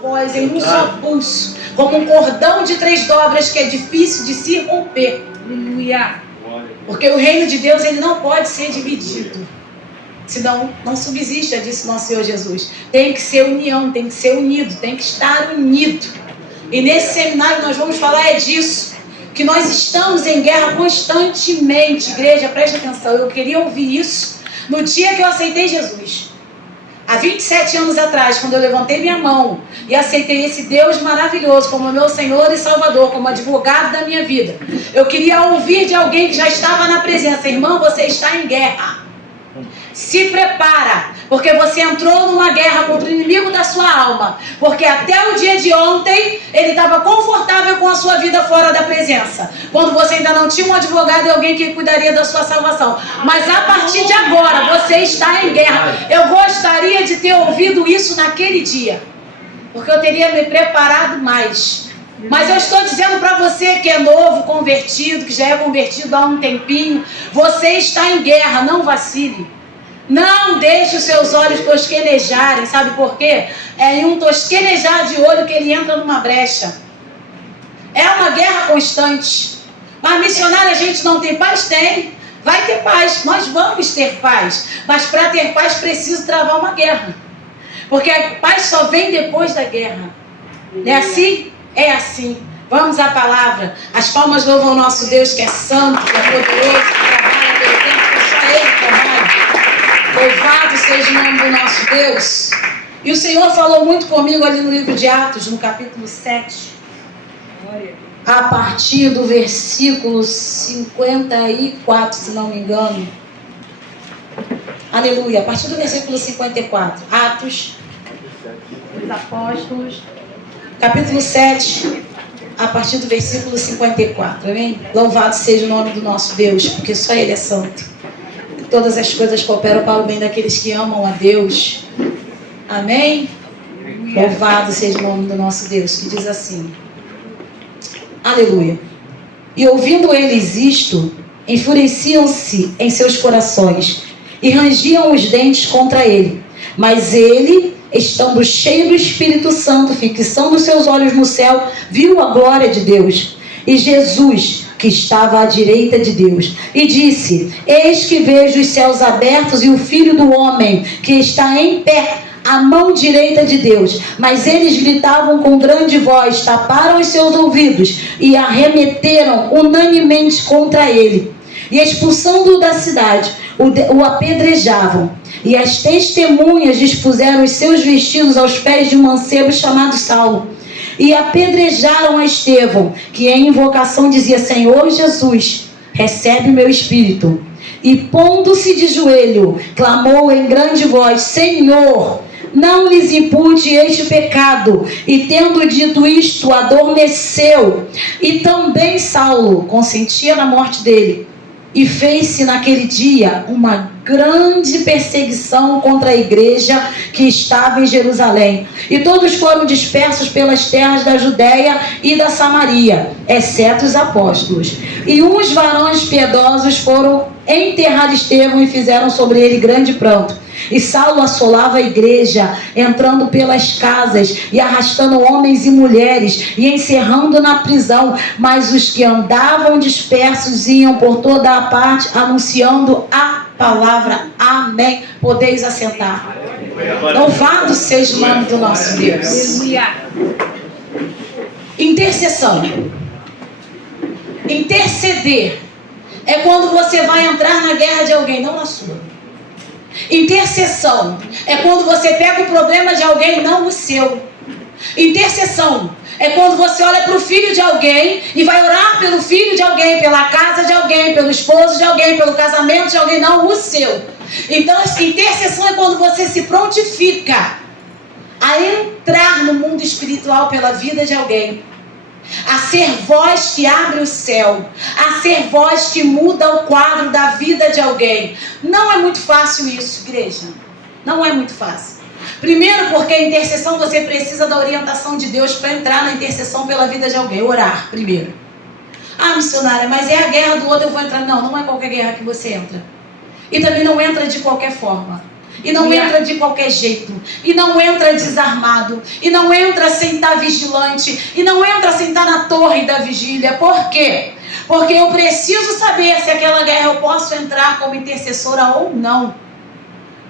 voz, em um só pulso, como um cordão de 3 dobras que é difícil de se romper. Aleluia. Porque o reino de Deus, ele não pode ser dividido. Senão não subsiste, já disse nosso Senhor Jesus. Tem que ser união, tem que ser unido, tem que estar unido. E nesse seminário nós vamos falar disso. Que nós estamos em guerra constantemente. Igreja, preste atenção, eu queria ouvir isso no dia que eu aceitei Jesus. Há 27 anos atrás, quando eu levantei minha mão e aceitei esse Deus maravilhoso como meu Senhor e Salvador, como advogado da minha vida, eu queria ouvir de alguém que já estava na presença: irmão, você está em guerra. Se prepara, porque você entrou numa guerra contra o inimigo da sua alma. Porque até o dia de ontem, ele estava confortável com a sua vida fora da presença. Quando você ainda não tinha um advogado e alguém que cuidaria da sua salvação. Mas a partir de agora, você está em guerra. Eu gostaria de ter ouvido isso naquele dia, porque eu teria me preparado mais. Mas eu estou dizendo para você que é novo, convertido, que já é convertido há um tempinho, você está em guerra, não vacile. Não deixe os seus olhos tosquenejarem, sabe por quê? É em um tosquenejar de olho que ele entra numa brecha. É uma guerra constante. Mas missionário, a gente não tem paz? Tem. Vai ter paz, nós vamos ter paz. Mas para ter paz precisa travar uma guerra. Porque a paz só vem depois da guerra. Não é assim? É assim. Vamos à palavra. As palmas louvam o nosso Deus, que é santo, que é poderoso, que trabalha pelo tempo que só Ele trabalha. Louvado seja o nome do nosso Deus. E o Senhor falou muito comigo ali no livro de Atos, no capítulo 7. A partir do versículo 54, se não me engano. Aleluia. A partir do versículo 54. Atos dos Apóstolos, capítulo 7, a partir do versículo 54. Amém? Louvado seja o nome do nosso Deus, porque só Ele é santo. E todas as coisas cooperam para o bem daqueles que amam a Deus. Amém? Louvado seja o nome do nosso Deus, que diz assim. Aleluia. E ouvindo eles isto, enfureciam-se em seus corações e rangiam os dentes contra ele. Mas ele, estando cheio do Espírito Santo, fixando seus olhos no céu, viu a glória de Deus e Jesus, que estava à direita de Deus, e disse: eis que vejo os céus abertos e o Filho do Homem que está em pé à mão direita de Deus. Mas eles gritavam com grande voz, taparam os seus ouvidos e arremeteram unanimemente contra ele, e expulsando-o da cidade, o apedrejavam. E as testemunhas dispuseram os seus vestidos aos pés de um mancebo chamado Saulo, e apedrejaram a Estevão, que em invocação dizia: Senhor Jesus, recebe o meu espírito. E pondo-se de joelho, clamou em grande voz: Senhor, não lhes impute este pecado. E tendo dito isto, adormeceu. E também Saulo consentia na morte dele. E fez-se naquele dia uma grande perseguição contra a igreja que estava em Jerusalém. E todos foram dispersos pelas terras da Judéia e da Samaria, exceto os apóstolos. E uns varões piedosos foram enterrar Estevão e fizeram sobre ele grande pranto. E Saulo assolava a igreja, entrando pelas casas e arrastando homens e mulheres e encerrando na prisão. Mas os que andavam dispersos iam por toda a parte anunciando a palavra. Amém. Podeis assentar. Louvado seja o nome do nosso Deus. Intercessão. Interceder é quando você vai entrar na guerra de alguém, não na sua. Intercessão é quando você pega o problema de alguém, não o seu. Intercessão é quando você olha para o filho de alguém e vai orar pelo filho de alguém, pela casa de alguém, pelo esposo de alguém, pelo casamento de alguém, não o seu. Então, intercessão é quando você se prontifica a entrar no mundo espiritual pela vida de alguém, a ser voz que abre o céu, a ser voz que muda o quadro da vida de alguém. Não é muito fácil isso, igreja. Não é muito fácil. Primeiro, porque a intercessão você precisa da orientação de Deus para entrar na intercessão pela vida de alguém. Orar primeiro. Ah, missionária, mas é a guerra do outro, eu vou entrar. Não, não é qualquer guerra que você entra. E também não entra de qualquer forma. E não entra de qualquer jeito. E não entra desarmado. E não entra sem estar vigilante. E não entra sem estar na torre da vigília. Por quê? Porque eu preciso saber se aquela guerra eu posso entrar como intercessora ou não.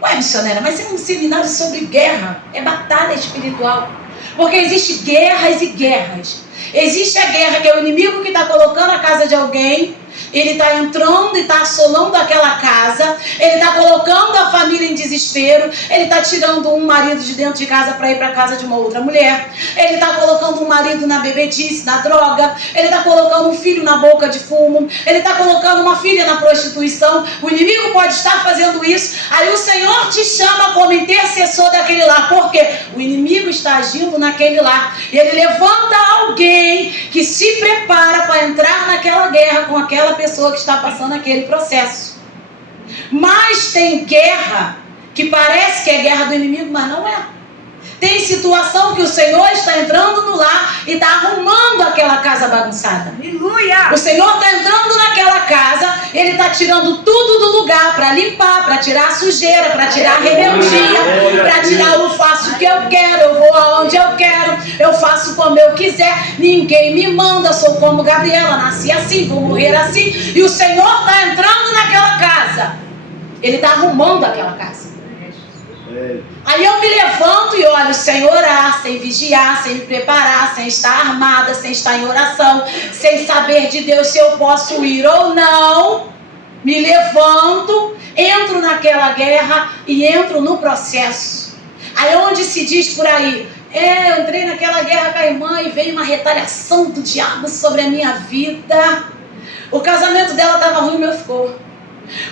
Ué, missionária, mas é um seminário sobre guerra. É batalha espiritual. Porque existem guerras e guerras. Existe a guerra que é o inimigo que está colocando a casa de alguém. Ele está entrando e está assolando aquela casa. Ele está colocando a família em desespero. Ele está tirando um marido de dentro de casa para ir para a casa de uma outra mulher. Ele está colocando um marido na bebedice, na droga. Ele está colocando um filho na boca de fumo. Ele está colocando uma filha na prostituição. O inimigo pode estar fazendo isso. Aí o Senhor te chama como intercessor daquele lar. Por quê? O inimigo está agindo naquele lar. E ele levanta alguém que se prepara para entrar naquela guerra com aquela pessoa que está passando aquele processo. Mas tem guerra que parece que é guerra do inimigo, mas não é. Tem situação que o Senhor está entrando no lar e está arrumando aquela casa bagunçada. Aleluia! O Senhor está entrando naquela casa, Ele está tirando tudo do lugar para limpar, para tirar a sujeira, para tirar a rebeldia, para tirar o faço o que eu quero, eu vou aonde eu quero, eu faço como eu quiser, ninguém me manda, sou como Gabriela, nasci assim, vou morrer assim. E o Senhor está entrando naquela casa. Ele está arrumando aquela casa. Aí eu me levanto e olho sem orar, sem vigiar, sem me preparar, sem estar armada, sem estar em oração, sem saber de Deus se eu posso ir ou não. Me levanto, entro naquela guerra e entro no processo. Aí onde se diz por aí, eu entrei naquela guerra com a irmã e veio uma retaliação do diabo sobre a minha vida. O casamento dela estava ruim, o meu ficou.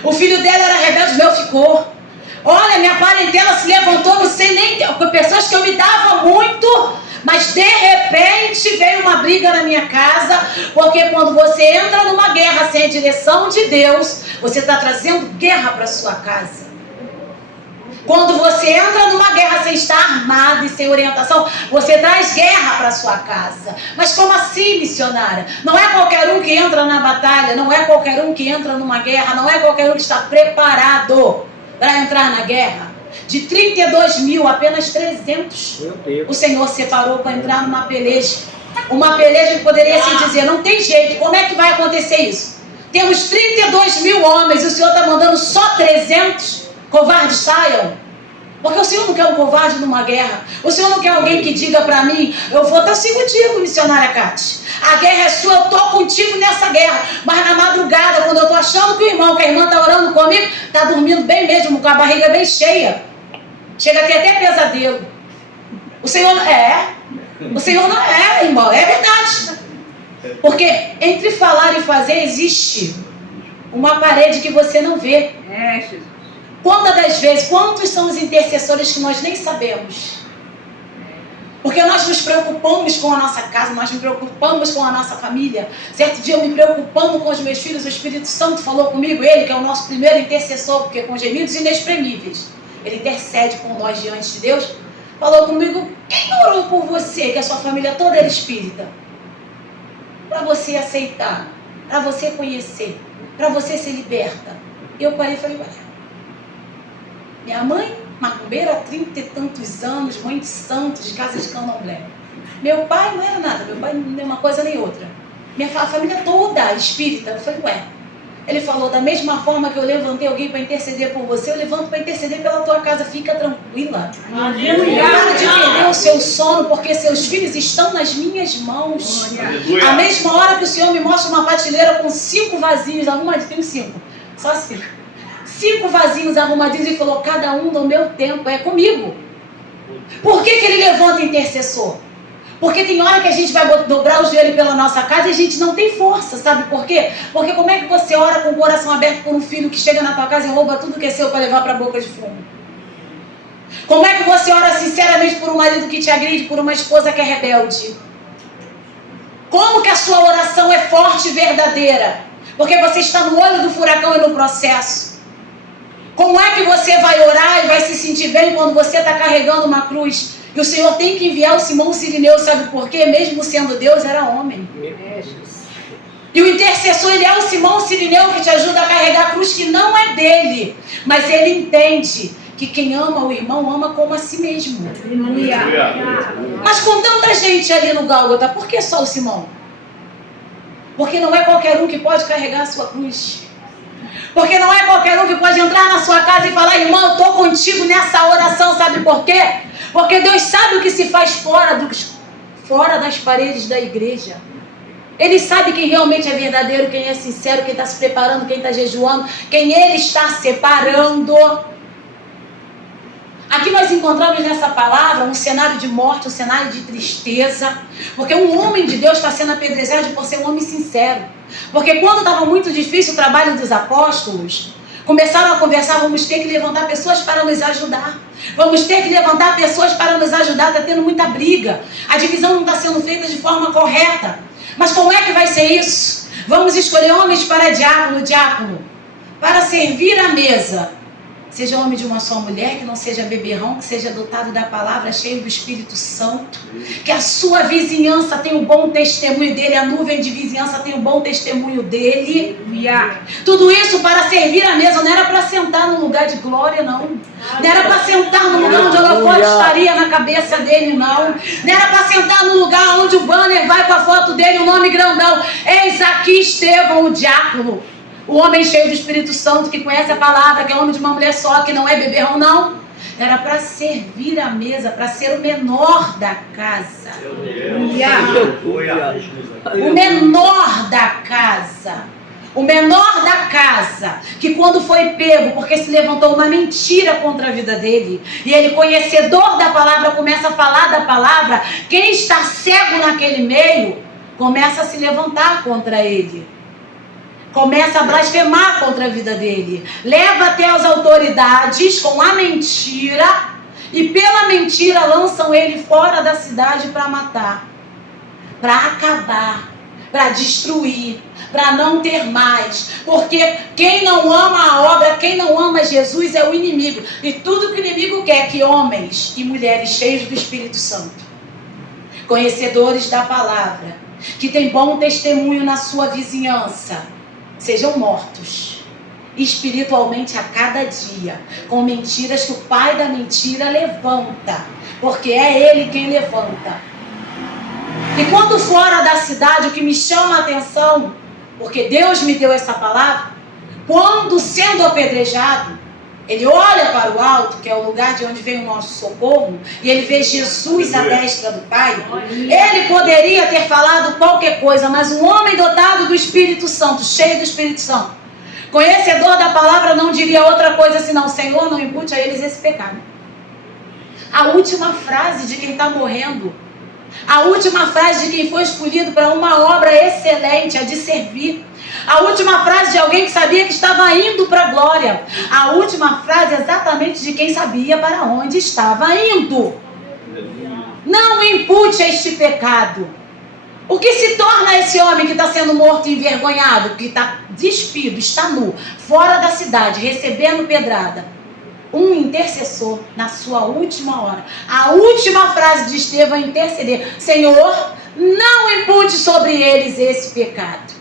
O filho dela era rebelde, o meu ficou. Olha, minha parentela se levantou, não sei nem, com pessoas que eu me dava muito, mas de repente veio uma briga na minha casa, porque quando você entra numa guerra sem a direção de Deus, você está trazendo guerra para sua casa. Quando você entra numa guerra sem estar armado e sem orientação, você traz guerra para sua casa. Mas como assim, missionária? Não é qualquer um que entra na batalha, não é qualquer um que entra numa guerra, não é qualquer um que está preparado para entrar na guerra. De 32 mil, apenas 300 o Senhor separou para entrar numa peleja. Uma peleja que poderia se dizer, não tem jeito, como é que vai acontecer isso? Temos 32 mil homens e o Senhor está mandando só 300 covardes saiam? Porque o Senhor não quer um covarde numa guerra. O Senhor não quer alguém que diga para mim, eu vou estar assim contigo, missionária Cátia. A guerra é sua, eu estou contigo nessa guerra. Mas na madrugada, quando eu estou achando que o irmão, que a irmã está orando comigo, está dormindo bem mesmo, com a barriga bem cheia. Chega a ter até pesadelo. O Senhor não é. O Senhor não é, irmão. É verdade. Porque entre falar e fazer existe uma parede que você não vê. É, Jesus. Quantas das vezes, quantos são os intercessores que nós nem sabemos? Porque nós nos preocupamos com a nossa casa, nós nos preocupamos com a nossa família. Certo dia eu me preocupando com os meus filhos, o Espírito Santo falou comigo, ele que é o nosso primeiro intercessor, porque com gemidos inexprimíveis, ele intercede por nós diante de Deus. Falou comigo, quem orou por você, que a sua família toda era espírita? Para você aceitar, para você conhecer, para você ser liberta. Eu parei e falei, ué, minha mãe, macumbeira há 30 e tantos anos, mãe de santo, de casa de candomblé. Meu pai não era nada, meu pai nem uma coisa nem outra. Minha família toda espírita. Eu falei, ué. Ele falou, da mesma forma que eu levantei alguém para interceder por você, eu levanto para interceder pela tua casa, fica tranquila. Para de perder o seu sono, porque seus filhos estão nas minhas mãos. A mesma hora que o Senhor me mostra uma prateleira com 5 vasinhos, algumas tem 5, só 5. 5 vasinhos arrumadinhos e falou, cada um no meu tempo, é comigo. Por que ele levanta intercessor? Porque tem hora que a gente vai dobrar o joelho pela nossa casa e a gente não tem força, sabe por quê? Porque como é que você ora com o coração aberto por um filho que chega na tua casa e rouba tudo que é seu para levar para a boca de fumo? Como é que você ora sinceramente por um marido que te agride, por uma esposa que é rebelde? Como que a sua oração é forte e verdadeira? Porque você está no olho do furacão e no processo. Como é que você vai orar e vai se sentir bem quando você está carregando uma cruz? E o Senhor tem que enviar o Simão Sirineu, sabe por quê? Mesmo sendo Deus, era homem. E o intercessor, ele é o Simão Sirineu que te ajuda a carregar a cruz que não é dele. Mas ele entende que quem ama o irmão ama como a si mesmo. Mas com tanta gente ali no Gólgota, por que só o Simão? Porque não é qualquer um que pode carregar a sua cruz. Porque não é qualquer um que pode entrar na sua casa e falar: irmão, eu estou contigo nessa oração. Sabe por quê? Porque Deus sabe o que se faz fora das paredes da igreja. Ele sabe quem realmente é verdadeiro, quem é sincero, quem está se preparando, quem está jejuando, quem Ele está separando. Aqui nós encontramos nessa palavra um cenário de morte, um cenário de tristeza, porque um homem de Deus está sendo apedrejado por ser um homem sincero. Porque quando estava muito difícil o trabalho dos apóstolos, começaram a conversar: vamos ter que levantar pessoas para nos ajudar. Vamos ter que levantar pessoas para nos ajudar. Está tendo muita briga. A divisão não está sendo feita de forma correta. Mas como é que vai ser isso? Vamos escolher homens para diácono, para servir a mesa. Seja homem de uma só mulher, que não seja beberrão, que seja dotado da palavra, cheio do Espírito Santo. Que a sua vizinhança tenha um bom testemunho dele, a nuvem de vizinhança tenha um bom testemunho dele. Tudo isso para servir a mesa, não era para sentar no lugar de glória, não. Não era para sentar no lugar onde o holofote estaria na cabeça dele, não. Não era para sentar no lugar onde o banner vai com a foto dele, o nome grandão: eis aqui Estevão, o diácono. O homem cheio do Espírito Santo, que conhece a palavra, que é homem de uma mulher só, que não é beberrão, não. Era para servir a mesa, para ser o menor da casa. O menor da casa. O menor da casa, que quando foi pego, porque se levantou uma mentira contra a vida dele, e ele, conhecedor da palavra, começa a falar da palavra, quem está cego naquele meio, começa a se levantar contra ele. Começa a blasfemar contra a vida dele. Leva até as autoridades com a mentira. E pela mentira lançam ele fora da cidade para matar. Para acabar. Para destruir. Para não ter mais. Porque quem não ama a obra, quem não ama Jesus é o inimigo. E tudo que o inimigo quer é que homens e mulheres cheios do Espírito Santo, conhecedores da palavra, que tem bom testemunho na sua vizinhança, sejam mortos espiritualmente a cada dia, com mentiras que o pai da mentira levanta, porque é ele quem levanta. E quando fora da cidade, o que me chama a atenção, porque Deus me deu essa palavra, quando sendo apedrejado, ele olha para o alto, que é o lugar de onde vem o nosso socorro, e ele vê Jesus à destra do Pai. Ele poderia ter falado qualquer coisa, mas um homem dotado do Espírito Santo, cheio do Espírito Santo, conhecedor da palavra, não diria outra coisa senão: Senhor, não impute a eles esse pecado. A última frase de quem está morrendo, a última frase de quem foi escolhido para uma obra excelente, a de servir. A última frase de alguém que sabia que estava indo para a glória. A última frase exatamente de quem sabia para onde estava indo. Não impute este pecado. O que se torna esse homem que está sendo morto e envergonhado, que está despido, está nu, fora da cidade, recebendo pedrada? Um intercessor na sua última hora. A última frase de Estevão é interceder: Senhor, não impute sobre eles esse pecado.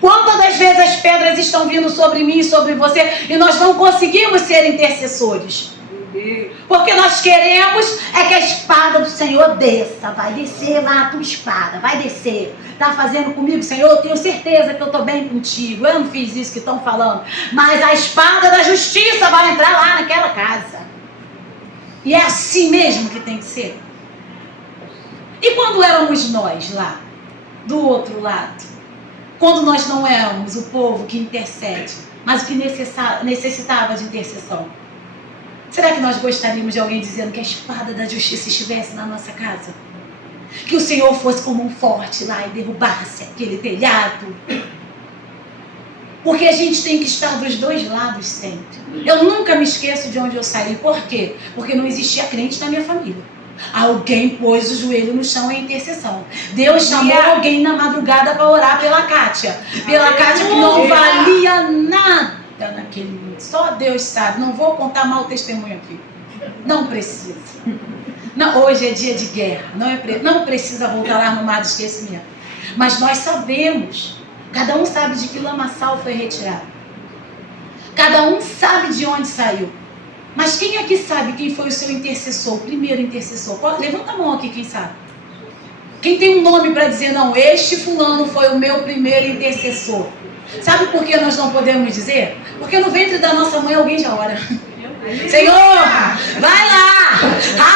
Quantas das vezes as pedras estão vindo sobre mim e sobre você e nós não conseguimos ser intercessores? Porque nós queremos é que a espada do Senhor desça. Vai descer lá a tua espada, vai descer. Está fazendo comigo, Senhor? Eu tenho certeza que eu estou bem contigo. Eu não fiz isso que estão falando. Mas a espada da justiça vai entrar lá naquela casa. E é assim mesmo que tem que ser. E quando éramos nós lá, do outro lado? Quando nós não éramos o povo que intercede, mas o que necessitava de intercessão? Será que nós gostaríamos de alguém dizendo que a espada da justiça estivesse na nossa casa? Que o Senhor fosse como um forte lá e derrubasse aquele telhado? Porque a gente tem que estar dos dois lados sempre. Eu nunca me esqueço de onde eu saí. Por quê? Porque não existia crente na minha família. Alguém pôs o joelho no chão em intercessão. Deus chamou alguém na madrugada para orar pela Kátia. Pela Kátia que não valia nada naquele momento. Só Deus sabe. Não vou contar mau testemunho aqui. Não precisa. Não, hoje é dia de guerra. Não precisa voltar lá no mar do esquecimento. Mas nós sabemos. Cada um sabe de que lamaçal foi retirado. Cada um sabe de onde saiu. Mas quem aqui sabe quem foi o seu intercessor, o primeiro intercessor? Levanta a mão aqui, quem sabe. Quem tem um nome para dizer, não, este fulano foi o meu primeiro intercessor. Sabe por que nós não podemos dizer? Porque no ventre da nossa mãe alguém já ora. Senhor, vai lá,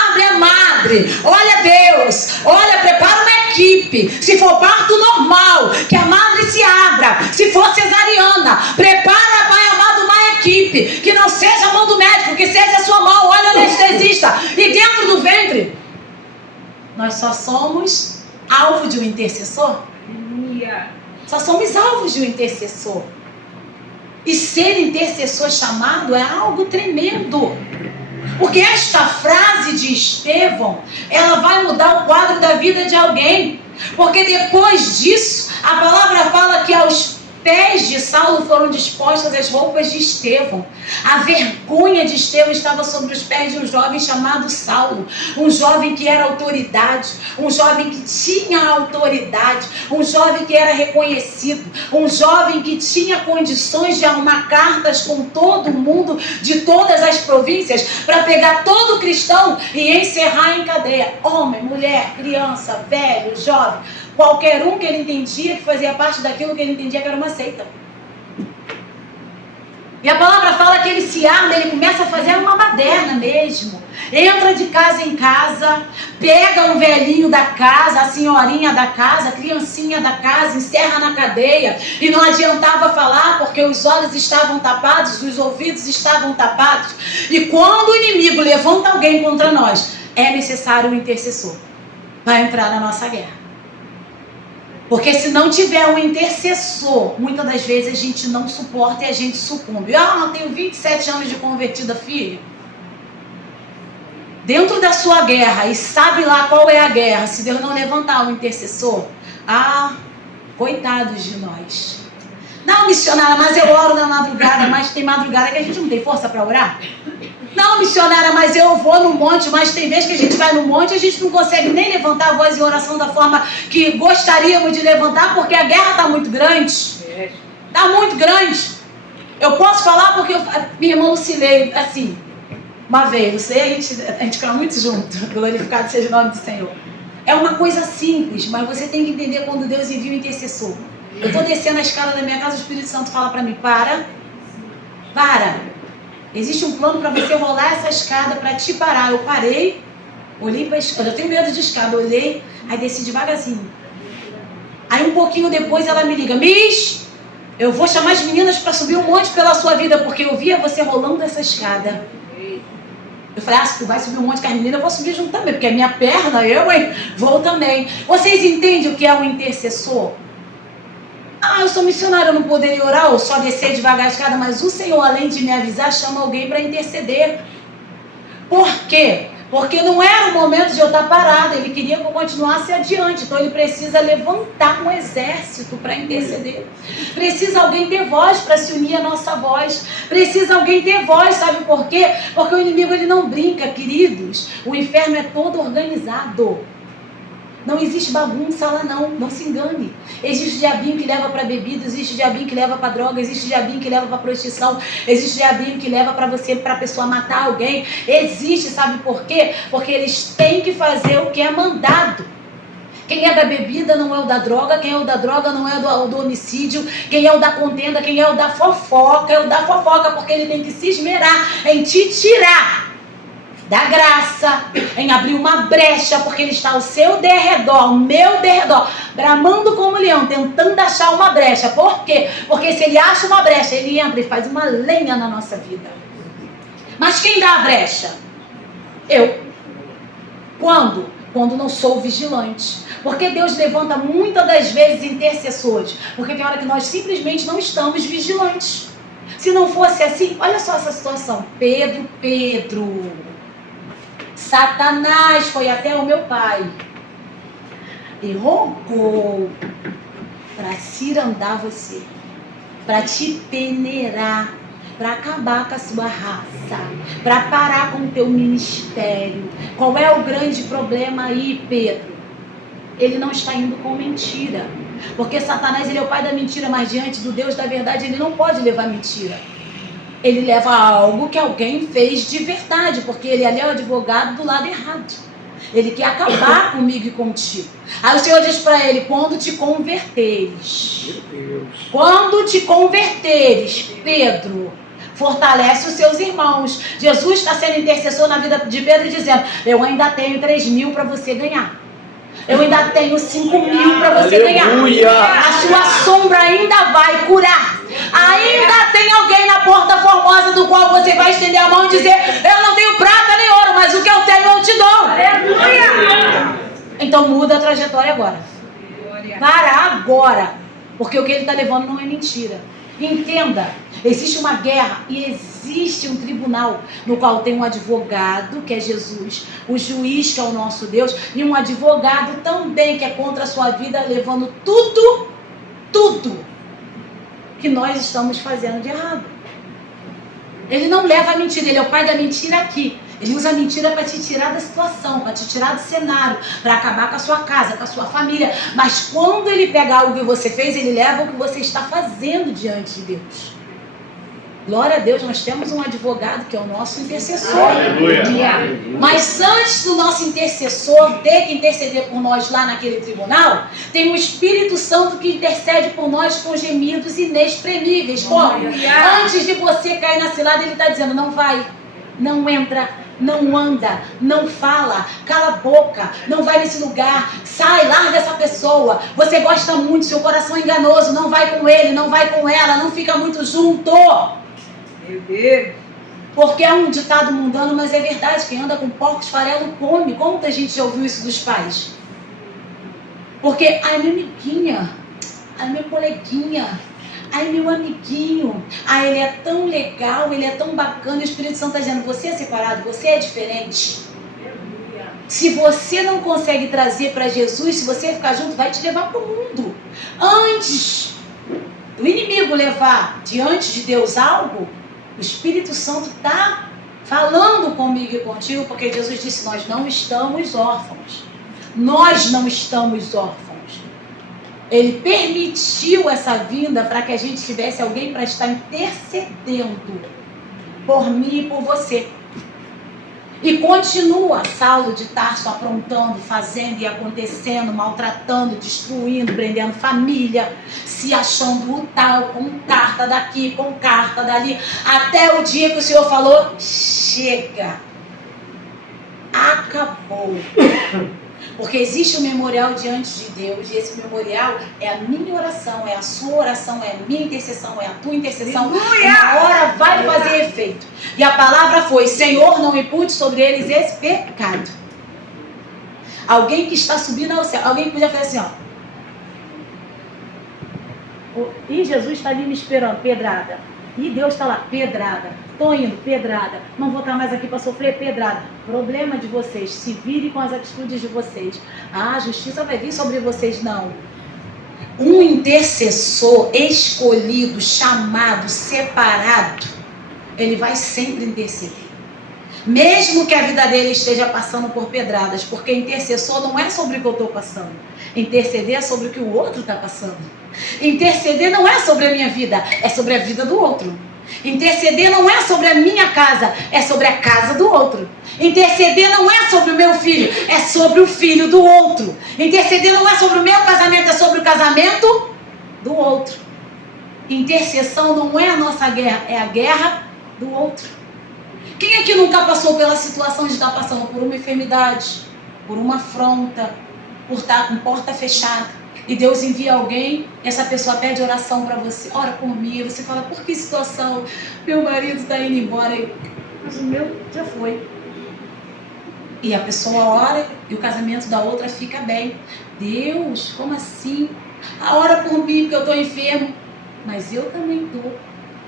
abre a madre, olha Deus, olha, prepara uma equipe. Se for parto normal, que a madre se abra. Se for cesariana, prepara, Pai amado, uma equipe. Que não seja a mão do médico, que seja a sua mão, olha o anestesista. E dentro do ventre, nós só somos alvo de um intercessor. Só somos alvos de um intercessor. E ser intercessor chamado é algo tremendo. Porque esta frase de Estevão, ela vai mudar o quadro da vida de alguém. Porque depois disso, a palavra fala que aos pés de Saulo foram dispostas as roupas de Estevão. A vergonha de Estevão estava sobre os pés de um jovem chamado Saulo. Um jovem que era autoridade, um jovem que tinha autoridade, um jovem que era reconhecido, um jovem que tinha condições de arrumar cartas com todo mundo de todas as províncias para pegar todo cristão e encerrar em cadeia. Homem, mulher, criança, velho, jovem, qualquer um que ele entendia que fazia parte daquilo que ele entendia que era uma seita. E a palavra fala que ele se arma, ele começa a fazer uma baderna mesmo. Entra de casa em casa, pega um velhinho da casa, a senhorinha da casa, a criancinha da casa, encerra na cadeia. E não adiantava falar porque os olhos estavam tapados, os ouvidos estavam tapados. E quando o inimigo levanta alguém contra nós, é necessário um intercessor para entrar na nossa guerra. Porque se não tiver um intercessor, muitas das vezes a gente não suporta e a gente sucumbe. Eu tenho 27 anos de convertida, filho. Dentro da sua guerra, e sabe lá qual é a guerra, se Deus não levantar um intercessor, coitados de nós. Não, missionária, mas eu oro na madrugada, mas tem madrugada que a gente não tem força para orar. Não, missionária, mas eu vou no monte, mas tem vezes que a gente vai no monte e a gente não consegue nem levantar a voz em oração da forma que gostaríamos de levantar, porque a guerra está muito grande. Está muito grande. Eu posso falar porque minha irmã Lucilei, assim, uma vez, você, a gente fica muito junto, glorificado seja o nome do Senhor. É uma coisa simples, mas você tem que entender quando Deus envia um intercessor. Eu estou descendo a escada da minha casa, o Espírito Santo fala para mim, para. Existe um plano para você rolar essa escada para te parar. Eu parei, olhei para a escada, eu tenho medo de escada, olhei, aí desci devagarzinho. Aí um pouquinho depois ela me liga, Miss, eu vou chamar as meninas para subir um monte pela sua vida, porque eu via você rolando essa escada. Eu falei, se tu vai subir um monte com as meninas, eu vou subir junto também, porque é minha perna, vou também. Vocês entendem o que é um intercessor? Eu sou missionária, eu não poderia orar ou só descer devagar a escada, mas o Senhor, além de me avisar, chama alguém para interceder. Por quê? Porque não era o momento de eu estar parada, ele queria que eu continuasse adiante, então ele precisa levantar um exército para interceder. Precisa alguém ter voz para se unir à nossa voz. Precisa alguém ter voz, sabe por quê? Porque o inimigo ele não brinca, queridos. O inferno é todo organizado. Não existe bagunça lá não se engane. Existe diabinho que leva para bebida, existe diabinho que leva para droga, existe diabinho que leva para prostituição, existe diabinho que leva para a pessoa matar alguém. Existe, sabe por quê? Porque eles têm que fazer o que é mandado. Quem é da bebida não é o da droga, quem é o da droga não é o do homicídio, quem é o da contenda, quem é o da fofoca, é o da fofoca, porque ele tem que se esmerar em te tirar da graça, em abrir uma brecha, porque ele está ao seu derredor, ao meu derredor, bramando como leão, tentando achar uma brecha. Por quê? Porque se ele acha uma brecha, ele entra e faz uma lenha na nossa vida. Mas quem dá a brecha? Eu. Quando? Quando não sou vigilante. Porque Deus levanta muitas das vezes intercessores, porque tem hora que nós simplesmente não estamos vigilantes. Se não fosse assim, olha só essa situação. Pedro, Satanás foi até o meu pai e rogou para cirandar você, para te peneirar, para acabar com a sua raça, para parar com o teu ministério. Qual é o grande problema aí, Pedro? Ele não está indo com mentira, porque Satanás ele é o pai da mentira, mas diante do Deus da verdade ele não pode levar mentira. Ele leva algo que alguém fez de verdade, porque ele ali é o advogado do lado errado. Ele quer acabar comigo e contigo. Aí o Senhor diz para ele: quando te converteres, Pedro, fortalece os seus irmãos. Jesus está sendo intercessor na vida de Pedro, dizendo: eu ainda tenho 3.000 para você ganhar. Eu ainda tenho 5.000 para você ganhar. A sua sombra ainda vai curar. Ainda tem alguém na Porta Formosa do qual você vai estender a mão e dizer: eu não tenho prata nem ouro, mas o que eu tenho eu te dou. Então muda a trajetória agora. Para agora. Porque o que ele está levando não é mentira. Entenda, existe uma guerra e existe um tribunal no qual tem um advogado, que é Jesus, o juiz, que é o nosso Deus, e um advogado também que é contra a sua vida, levando tudo que nós estamos fazendo de errado. Ele não leva a mentira, ele é o pai da mentira aqui. Ele usa a mentira para te tirar da situação, para te tirar do cenário, para acabar com a sua casa, com a sua família. Mas quando ele pegar algo que você fez, ele leva o que você está fazendo diante de Deus. Glória a Deus, nós temos um advogado que é o nosso intercessor. Aleluia. Mas antes do nosso intercessor ter que interceder por nós lá naquele tribunal, tem o Espírito Santo que intercede por nós com gemidos inexprimíveis. Como? Antes de você cair na cilada, ele está dizendo: não vai, não entra, não anda, não fala, cala a boca, não vai nesse lugar, sai, larga essa pessoa, você gosta muito, seu coração é enganoso, não vai com ele, não vai com ela, não fica muito junto. Meu Deus. Porque é um ditado mundano, mas é verdade, quem anda com porcos farelo come. Quanta gente já ouviu isso dos pais? Porque, ai, minha amiguinha, ai, meu coleguinha, ai, meu amiguinho, ai, ele é tão legal, ele é tão bacana. E o Espírito Santo está dizendo: você é separado, você é diferente. Se você não consegue trazer para Jesus, se você ficar junto, vai te levar para o mundo. Antes do inimigo levar diante de Deus algo, o Espírito Santo está falando comigo e contigo, porque Jesus disse: nós não estamos órfãos. Nós não estamos órfãos. Ele permitiu essa vinda para que a gente tivesse alguém para estar intercedendo por mim e por você. E continua Saulo de Tarso aprontando, fazendo e acontecendo, maltratando, destruindo, prendendo família, se achando o tal, com carta daqui, com carta dali, até o dia que o Senhor falou: chega, acabou. Porque existe um memorial diante de Deus, e esse memorial é a minha oração, é a sua oração, é a minha intercessão, é a tua intercessão. Uma hora vai fazer efeito. E a palavra foi: Senhor, não impute sobre eles esse pecado. Alguém que está subindo ao céu, alguém que podia fazer assim, ó. E Jesus está ali me esperando, pedrada. E Deus está lá, pedrada. Estou indo, pedrada. Não vou estar mais aqui para sofrer, pedrada. Problema de vocês, se virem com as atitudes de vocês. A justiça vai vir sobre vocês, não. Um intercessor escolhido, chamado, separado, ele vai sempre interceder. Mesmo que a vida dele esteja passando por pedradas, porque intercessor não é sobre o que eu estou passando. Interceder é sobre o que o outro está passando. Interceder não é sobre a minha vida, é sobre a vida do outro. Interceder não é sobre a minha casa, é sobre a casa do outro. Interceder não é sobre o meu filho, é sobre o filho do outro. Interceder não é sobre o meu casamento, é sobre o casamento do outro. Intercessão não é a nossa guerra, é a guerra do outro. Quem aqui nunca passou pela situação de estar passando por uma enfermidade, por uma afronta, por estar com porta fechada? E Deus envia alguém, essa pessoa pede oração para você, ora por mim, você fala: por que situação? Meu marido está indo embora, mas o meu já foi. E a pessoa ora e o casamento da outra fica bem. Deus, como assim? Ora por mim porque eu estou enfermo. Mas eu também estou.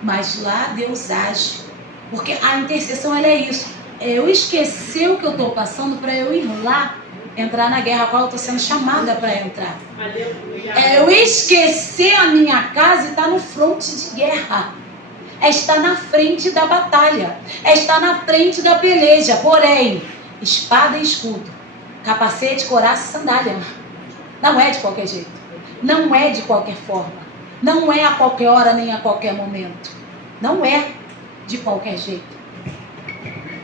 Mas lá Deus age. Porque a intercessão, ela é isso. É eu esquecer o que eu estou passando para eu ir lá, entrar na guerra a qual eu estou sendo chamada para entrar. É eu esquecer a minha casa e estar no fronte de guerra. É estar na frente da batalha. É estar na frente da peleja. Porém, espada e escudo, capacete, couraça e sandália. Não é de qualquer jeito. Não é de qualquer forma. Não é a qualquer hora nem a qualquer momento. Não é. de qualquer jeito.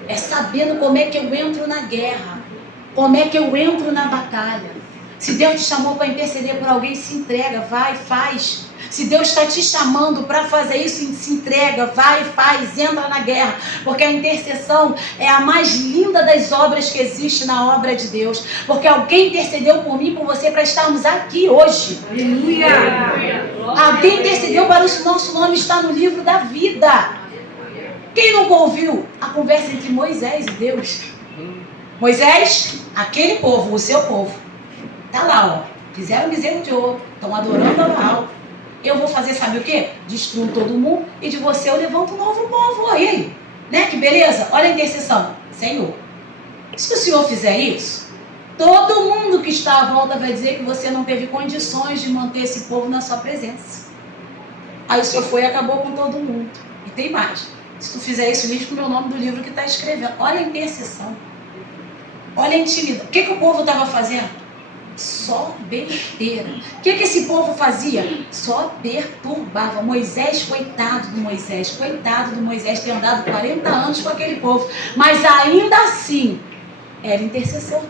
É sabendo como é que eu entro na guerra, como é que eu entro na batalha. Se Deus te chamou para interceder por alguém, se entrega, vai, faz. Se Deus está te chamando para fazer isso, se entrega, vai, faz, entra na guerra. Porque a intercessão é a mais linda das obras que existe na obra de Deus. Porque alguém intercedeu por mim e por você para estarmos aqui hoje. Aleluia. Alguém intercedeu para o nosso nome estar no livro da vida. Quem nunca ouviu a conversa entre Moisés e Deus? Moisés, aquele povo, o seu povo, tá lá, ó. Fizeram bezerro de ouro, estão adorando a Baal. Eu vou fazer, sabe o quê? Destruo todo mundo e de você eu levanto um novo povo. Olha aí, né? Que beleza? Olha a intercessão. Senhor, se o Senhor fizer isso, todo mundo que está à volta vai dizer que você não teve condições de manter esse povo na sua presença. Aí o Senhor foi e acabou com todo mundo. E tem mais. Se tu fizer isso, risca o meu nome do livro que está escrevendo. Olha a intercessão. Olha a intimidade. O que o povo estava fazendo? Só besteira. O que esse povo fazia? Só perturbava. Moisés, coitado do Moisés ter andado 40 anos com aquele povo. Mas ainda assim, era intercessor.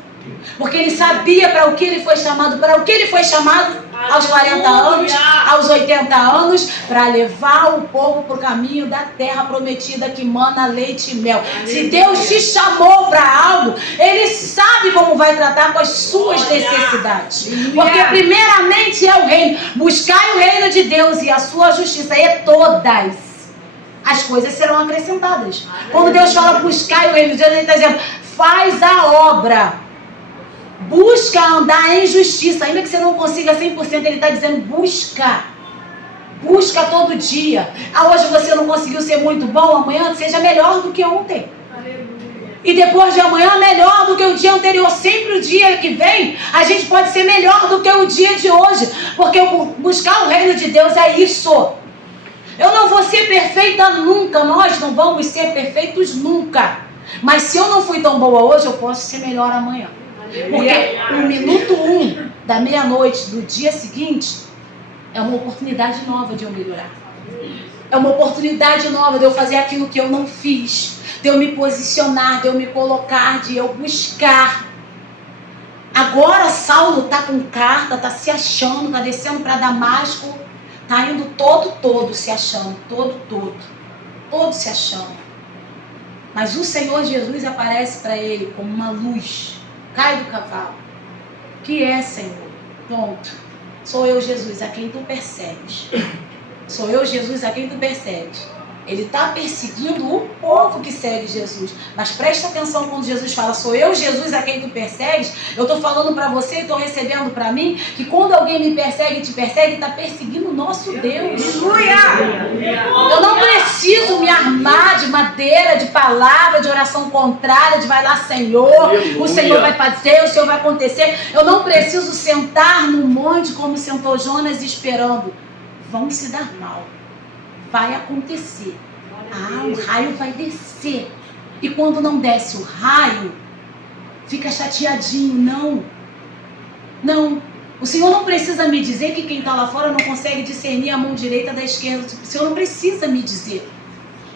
Porque ele sabia para o que ele foi chamado. Para o que ele foi chamado aos 40 anos, aos 80 anos, para levar o povo para o caminho da terra prometida que mana leite e mel. Se Deus te chamou para algo, Ele sabe como vai tratar com as suas necessidades. Porque primeiramente é o reino. Buscai o reino de Deus e a sua justiça, e todas as coisas serão acrescentadas. Quando Deus fala buscai o reino de Deus, Ele está dizendo, faz a obra. Busca andar em justiça, ainda que você não consiga 100%, Ele está dizendo busca. Busca todo dia. Hoje você não conseguiu ser muito bom, amanhã seja melhor do que ontem. Aleluia. E depois de amanhã melhor do que o dia anterior. Sempre o dia que vem, a gente pode ser melhor do que o dia de hoje. Porque buscar o reino de Deus é isso. Eu não vou ser perfeita nunca, nós não vamos ser perfeitos nunca. Mas se eu não fui tão boa hoje, eu posso ser melhor amanhã. Porque o minuto 1 da meia-noite do dia seguinte é uma oportunidade nova de eu melhorar. É uma oportunidade nova de eu fazer aquilo que eu não fiz, de eu me posicionar, de eu me colocar, de eu buscar. Agora Saulo está com carta, está se achando, está descendo para Damasco, está indo todo se achando, todo se achando. Mas o Senhor Jesus aparece para ele como uma luz. Cai do cavalo. Que é, Senhor? Ponto. Sou eu, Jesus, a quem tu persegues. Sou eu, Jesus, a quem tu persegues. Ele está perseguindo o povo que segue Jesus. Mas presta atenção quando Jesus fala, sou eu, Jesus, a quem tu persegues. Eu estou falando para você e estou recebendo para mim que quando alguém me persegue e te persegue, está perseguindo o nosso Deus. Eu não preciso me armar de madeira, de palavra, de oração contrária, de vai lá, Senhor, o Senhor vai fazer, o Senhor vai acontecer. Eu não preciso sentar no monte como sentou Jonas esperando. Vão se dar mal. Vai acontecer. O raio vai descer. E quando não desce o raio, fica chateadinho. Não. O Senhor não precisa me dizer que quem está lá fora não consegue discernir a mão direita da esquerda. O Senhor não precisa me dizer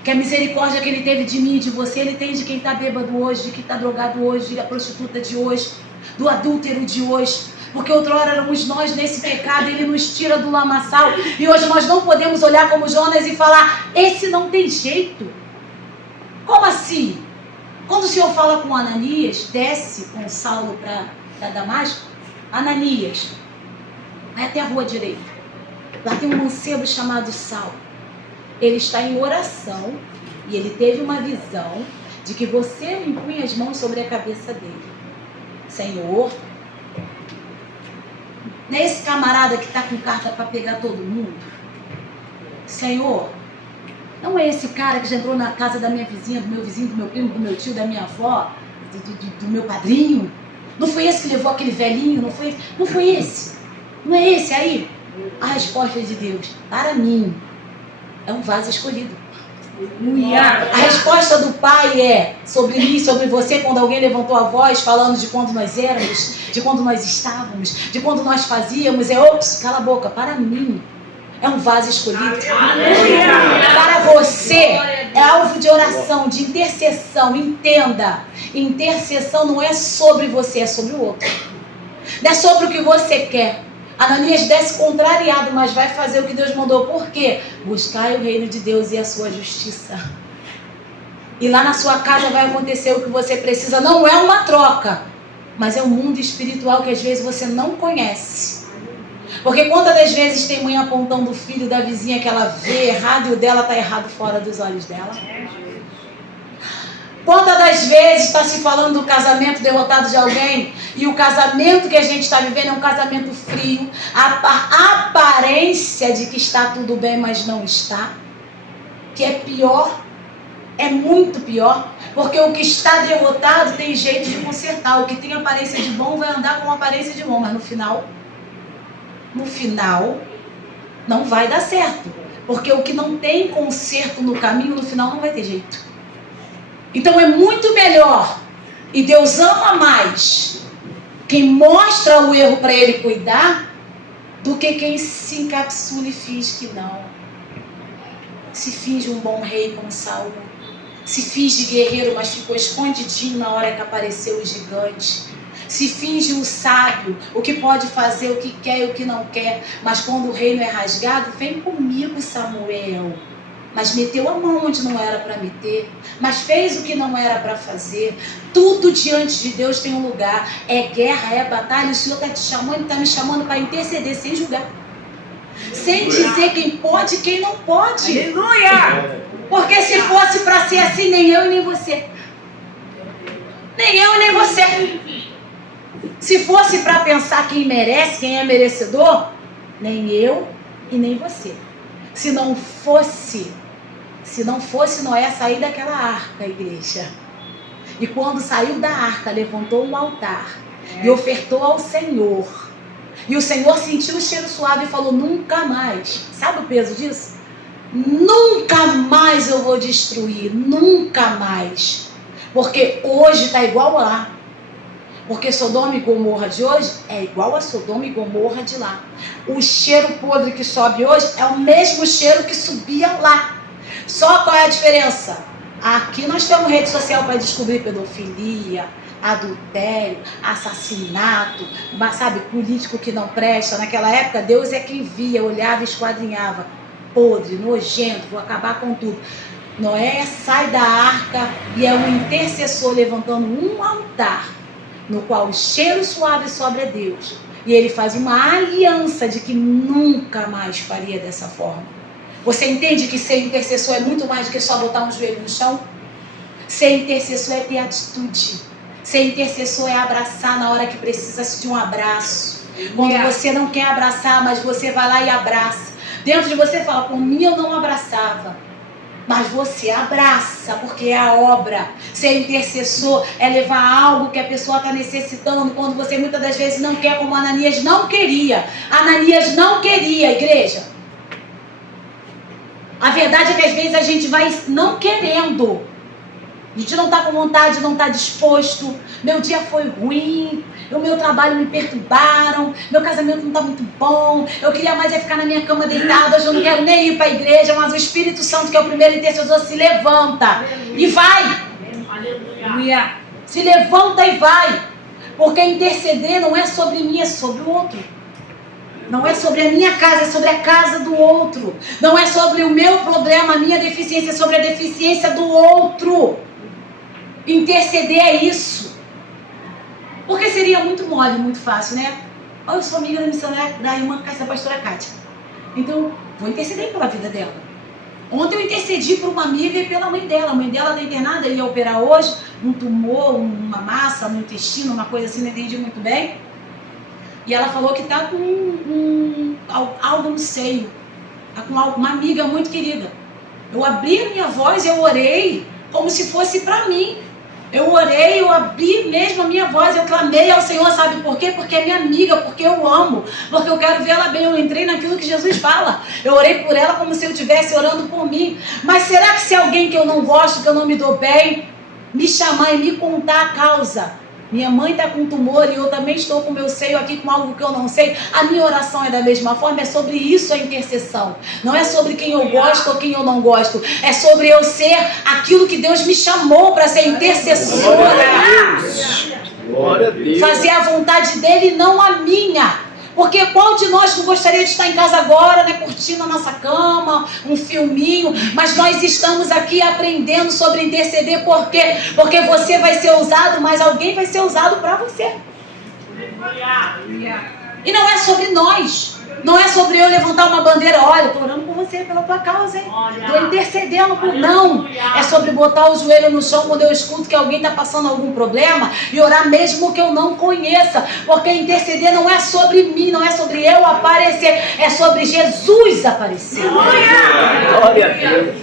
que a misericórdia que Ele teve de mim e de você, Ele tem de quem está bêbado hoje, de quem está drogado hoje, da prostituta de hoje, do adúltero de hoje. Porque outrora éramos nós nesse pecado, Ele nos tira do lamaçal. E hoje nós não podemos olhar como Jonas e falar, esse não tem jeito. Como assim? Quando o Senhor fala com Ananias, desce com Saulo para Damasco, Ananias, vai até a rua direita. Lá tem um mancebo chamado Saulo. Ele está em oração e ele teve uma visão de que você impunha as mãos sobre a cabeça dele. Senhor, não é esse camarada que está com carta para pegar todo mundo? Senhor, não é esse cara que já entrou na casa da minha vizinha, do meu vizinho, do meu primo, do meu tio, da minha avó, do meu padrinho? Não foi esse que levou aquele velhinho? Não foi esse? Não é esse aí? A resposta de Deus, para mim, é um vaso escolhido. A resposta do Pai é sobre mim, sobre você, quando alguém levantou a voz falando de quando nós éramos, de quando nós estávamos, de quando nós fazíamos, ops, cala a boca, para mim. É um vaso escolhido. Aleluia. Para você, é alvo de oração, de intercessão. Entenda, intercessão não é sobre você, é sobre o outro. Não é sobre o que você quer. Ananias desce contrariado, mas vai fazer o que Deus mandou. Por quê? Buscai o reino de Deus e a sua justiça. E lá na sua casa vai acontecer o que você precisa. Não é uma troca, mas é um mundo espiritual que às vezes você não conhece. Porque quantas das vezes tem mãe apontando o filho da vizinha que ela vê errado e o dela está errado fora dos olhos dela? Quantas das vezes está se falando do casamento derrotado de alguém e o casamento que a gente está vivendo é um casamento frio, a aparência de que está tudo bem, mas não está, que é pior, é muito pior, porque o que está derrotado tem jeito de consertar, o que tem aparência de bom vai andar com aparência de bom, mas no final não vai dar certo, porque o que não tem conserto no caminho, no final não vai ter jeito. Então é muito melhor, e Deus ama mais quem mostra o erro para ele cuidar, do que quem se encapsula e finge que não. Se finge um bom rei como Saul, se finge guerreiro, mas ficou escondidinho na hora que apareceu o gigante. Se finge um sábio, o que pode fazer, o que quer e o que não quer, mas quando o reino é rasgado, vem comigo, Samuel. Mas meteu a mão onde não era para meter, mas fez o que não era para fazer. Tudo diante de Deus tem um lugar. É guerra, é batalha. O Senhor está te chamando, está me chamando para interceder sem julgar, sem dizer quem pode e quem não pode. Aleluia. Porque se fosse para ser assim, nem eu e nem você. Nem eu e nem você. Se fosse para pensar quem merece, quem é merecedor, nem eu e nem você. Se não fosse Noé sair daquela arca, igreja. E quando saiu da arca, levantou um altar e ofertou ao Senhor. E o Senhor sentiu o cheiro suave e falou, nunca mais. Sabe o peso disso? Nunca mais eu vou destruir, nunca mais. Porque hoje está igual lá. Porque Sodoma e Gomorra de hoje é igual a Sodoma e Gomorra de lá. O cheiro podre que sobe hoje é o mesmo cheiro que subia lá. Só qual é a diferença? Aqui nós temos rede social para descobrir pedofilia, adultério, assassinato, sabe, político que não presta. Naquela época Deus é quem via, olhava e esquadrinhava. Podre, nojento, vou acabar com tudo. Noé sai da arca e é um intercessor levantando um altar, no qual o cheiro suave sobe a Deus. E ele faz uma aliança de que nunca mais faria dessa forma. Você entende que ser intercessor é muito mais do que só botar um joelho no chão? Ser intercessor é ter atitude. Ser intercessor é abraçar na hora que precisa de um abraço. Quando você não quer abraçar, mas você vai lá e abraça. Dentro de você fala, por mim eu não abraçava. Mas você abraça, porque é a obra. Ser intercessor é levar algo que a pessoa está necessitando, quando você muitas das vezes não quer, como Ananias não queria. Ananias não queria, igreja. A verdade é que às vezes a gente vai não querendo. A gente não está com vontade, não está disposto. Meu dia foi ruim, o meu trabalho me perturbaram, meu casamento não está muito bom, eu queria mais ficar na minha cama deitada, hoje eu não quero nem ir para a igreja, mas o Espírito Santo, que é o primeiro intercessor, se levanta e vai. Aleluia. Se levanta e vai. Porque interceder não é sobre mim, é sobre o outro. Não é sobre a minha casa, é sobre a casa do outro. Não é sobre o meu problema, a minha deficiência, é sobre a deficiência do outro. Interceder é isso. Porque seria muito mole, muito fácil, né? Eu sou amiga da missionária, da irmã da pastora Kátia. Então, vou interceder pela vida dela. Ontem eu intercedi por uma amiga e pela mãe dela. A mãe dela está internada, ia operar hoje. Um tumor, uma massa no intestino, uma coisa assim, não entendi muito bem. E ela falou que está com algo no seio. Está com uma amiga muito querida. Eu abri a minha voz e eu orei como se fosse para mim. Eu orei, eu abri mesmo a minha voz, eu clamei ao Senhor, sabe por quê? Porque é minha amiga, porque eu amo, porque eu quero vê-la bem. Eu entrei naquilo que Jesus fala. Eu orei por ela como se eu estivesse orando por mim. Mas será que se alguém que eu não gosto, que eu não me dou bem, me chamar e me contar a causa, minha mãe está com tumor e eu também estou com meu seio aqui com algo que eu não sei, a minha oração é da mesma forma, é sobre isso a intercessão. Não é sobre quem eu gosto ou quem eu não gosto, é sobre eu ser aquilo que Deus me chamou para ser intercessora. Glória a Deus. Fazer a vontade dele e não a minha. Porque qual de nós não gostaria de estar em casa agora, né, curtindo a nossa cama, um filminho, mas nós estamos aqui aprendendo sobre interceder, por quê? Porque você vai ser usado, mas alguém vai ser usado para você. E não é sobre nós, não é sobre eu levantar uma bandeira, olha, estou orando por você, pela tua causa, hein? Estou intercedendo por não. É sobre botar o joelho no chão quando eu escuto que alguém está passando algum problema e orar mesmo que eu não conheça. Porque interceder não é sobre mim, não é sobre eu aparecer, é sobre Jesus aparecer. Glória a Deus.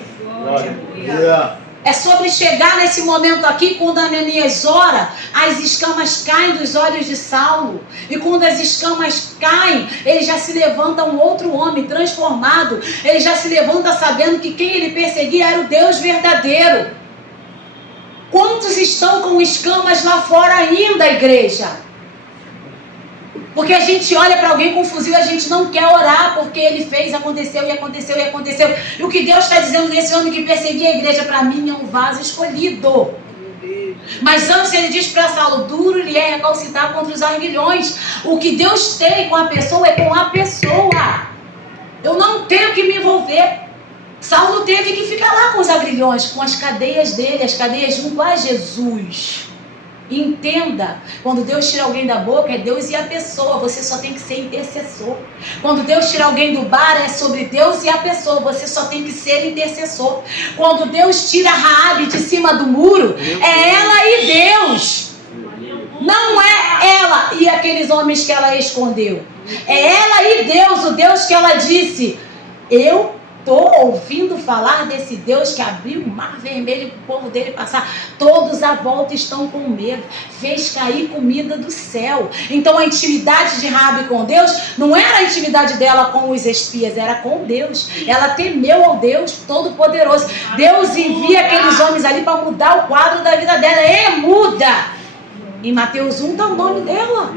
Glória a Deus. É sobre chegar nesse momento aqui, quando Ananias ora, as escamas caem dos olhos de Saulo. E quando as escamas caem, ele já se levanta um outro homem transformado. Ele já se levanta sabendo que quem ele perseguia era o Deus verdadeiro. Quantos estão com escamas lá fora ainda, igreja? Porque a gente olha para alguém com fuzil e a gente não quer orar porque ele fez, aconteceu e aconteceu e aconteceu. E o que Deus está dizendo nesse homem que perseguia a igreja, para mim é um vaso escolhido. Mas antes ele diz para Saulo, duro lhe é recalcitrar contra os arguilhões. O que Deus tem com a pessoa é com a pessoa. Eu não tenho que me envolver. Saulo teve que ficar lá com os agrilhões, com as cadeias dele, as cadeias junto a Jesus. Entenda, quando Deus tira alguém da boca, é Deus e a pessoa, você só tem que ser intercessor. Quando Deus tira alguém do bar, é sobre Deus e a pessoa, você só tem que ser intercessor. Quando Deus tira Raabe de cima do muro, é ela e Deus. Não é ela e aqueles homens que ela escondeu. É ela e Deus, o Deus que ela disse, eu estou ouvindo falar desse Deus que abriu o mar vermelho para o povo dele passar. Todos à volta estão com medo. Fez cair comida do céu. Então a intimidade de Raabe com Deus não era a intimidade dela com os espias, era com Deus. Ela temeu ao Deus Todo-Poderoso. Deus envia aqueles homens ali para mudar o quadro da vida dela. E muda. Em Mateus 1 está o nome dela.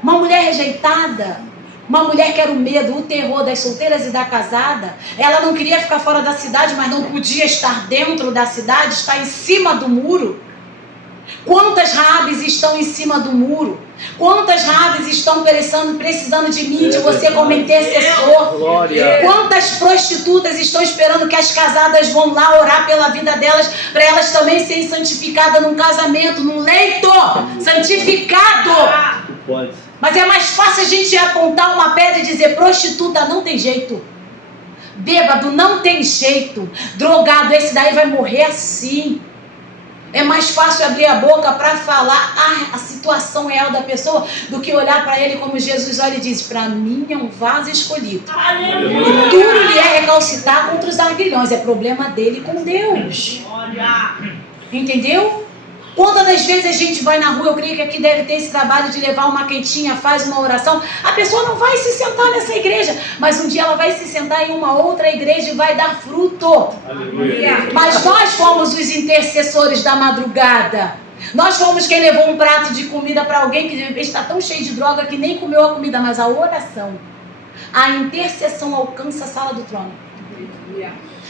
Uma mulher rejeitada. Uma mulher que era o medo, o terror das solteiras e da casada. Ela não queria ficar fora da cidade, mas não podia estar dentro da cidade, está em cima do muro. Quantas Raabes estão em cima do muro? Quantas Raabes estão precisando de mim, de você como intercessor? Quantas prostitutas estão esperando que as casadas vão lá orar pela vida delas, para elas também serem santificadas num casamento, num leito santificado? Mas é mais fácil a gente apontar uma pedra e dizer, prostituta não tem jeito, bêbado não tem jeito, drogado, esse daí vai morrer assim. É mais fácil abrir a boca para falar a situação real da pessoa do que olhar para ele como Jesus olha e diz, para mim é um vaso escolhido. E duro lhe é recalcitar contra os arguilhões. É problema dele com Deus. Entendeu? Quantas das vezes a gente vai na rua, eu creio que aqui deve ter esse trabalho de levar uma quentinha, faz uma oração, a pessoa não vai se sentar nessa igreja, mas um dia ela vai se sentar em uma outra igreja e vai dar fruto. Aleluia. Mas nós fomos os intercessores da madrugada. Nós fomos quem levou um prato de comida para alguém que de repente está tão cheio de droga que nem comeu a comida, mas a oração, a intercessão alcança a sala do trono.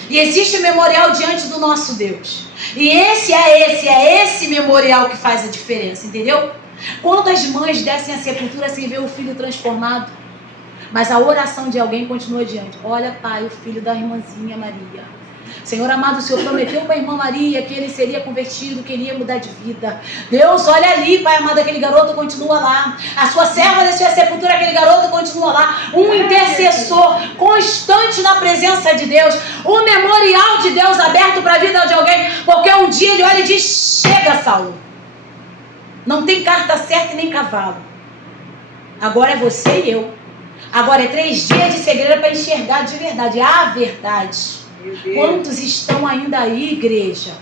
E existe um memorial diante do nosso Deus. E é esse memorial que faz a diferença, entendeu? Quantas mães descem à sepultura sem ver o filho transformado? Mas a oração de alguém continua diante. Olha, Pai, o filho da irmãzinha Maria. Senhor amado, o Senhor prometeu para a irmã Maria que ele seria convertido, que ele ia mudar de vida. Deus, olha ali, Pai amado, aquele garoto continua lá. A sua serva desceu à sepultura, aquele garoto continua lá. Um intercessor constante na presença de Deus. Um memorial de Deus aberto para a vida de alguém. Porque um dia ele olha e diz, chega, Saulo. Não tem carta certa e nem cavalo. Agora é você e eu. Agora é 3 dias de cegueira para enxergar de verdade. A verdade. Quantos estão ainda aí, igreja?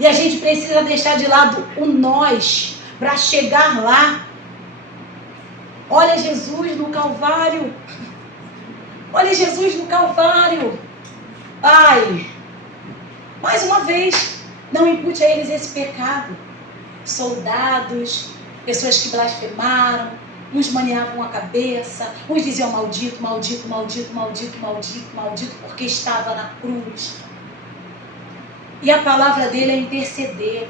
E a gente precisa deixar de lado o nós para chegar lá. Olha Jesus no Calvário. Olha Jesus no Calvário. Pai, mais uma vez, não impute a eles esse pecado. soldados, pessoas que blasfemaram, uns maniavam a cabeça, uns diziam maldito, maldito, maldito, maldito, maldito, maldito, porque estava na cruz. E a palavra dele é interceder,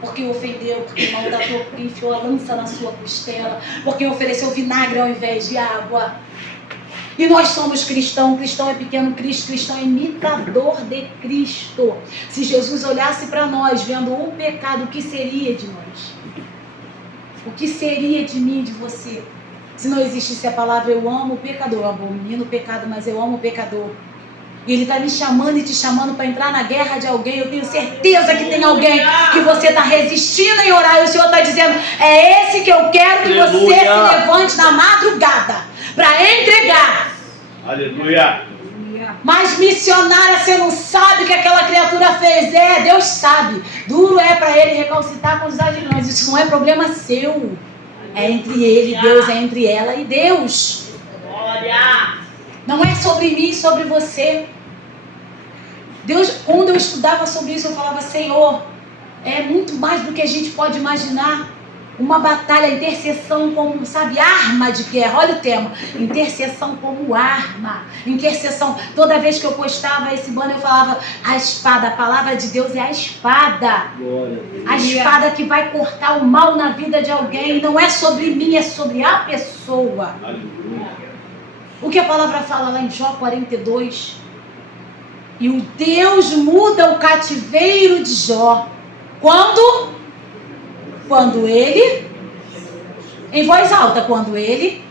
porque ofendeu, porque maltratou, porque enfiou a lança na sua costela, porque ofereceu vinagre ao invés de água. E nós somos cristãos, cristão é pequeno Cristo, cristão é imitador de Cristo. Se Jesus olhasse para nós, vendo o pecado, o que seria de nós? O que seria de mim, de você? Se não existisse a palavra eu amo o pecador, eu abomino o pecado, mas eu amo o pecador. E Ele está me chamando e te chamando para entrar na guerra de alguém. Eu tenho certeza que tem alguém que você está resistindo em orar. E o Senhor está dizendo, é esse que eu quero que você se levante na madrugada para entregar. Aleluia. Mas missionária, você não sabe o que aquela criatura fez. É, Deus sabe. Duro é para ele recalcitar com os adversários. Isso não é problema seu. É entre ele e Deus, é entre ela e Deus. Glória. Não é sobre mim, sobre você. Deus, quando eu estudava sobre isso, eu falava, Senhor, é muito mais do que a gente pode imaginar. Uma batalha, intercessão como, sabe, arma de guerra. Olha o tema, intercessão como arma. Intercessão, toda vez que eu postava esse banner, eu falava, a espada, a palavra de Deus é a espada. A espada que vai cortar o mal na vida de alguém. Não é sobre mim, é sobre a pessoa. O que a palavra fala lá em Jó 42? E o Deus muda o cativeiro de Jó. Quando? Quando ele, em voz alta, quando ele